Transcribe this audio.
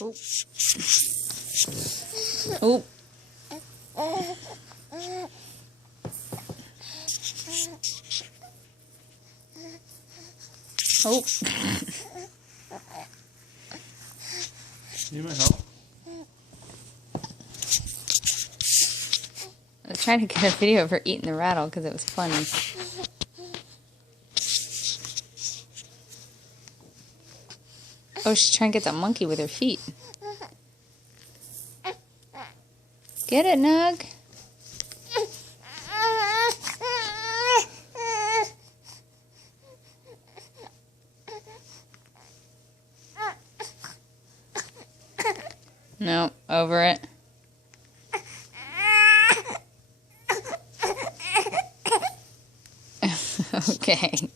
Oh. Oh. Oh. You might help. I was trying to get a video of her eating the rattle because it was funny. Oh, she's trying to get that monkey with her feet. Get it, Nug. No, over it. Okay.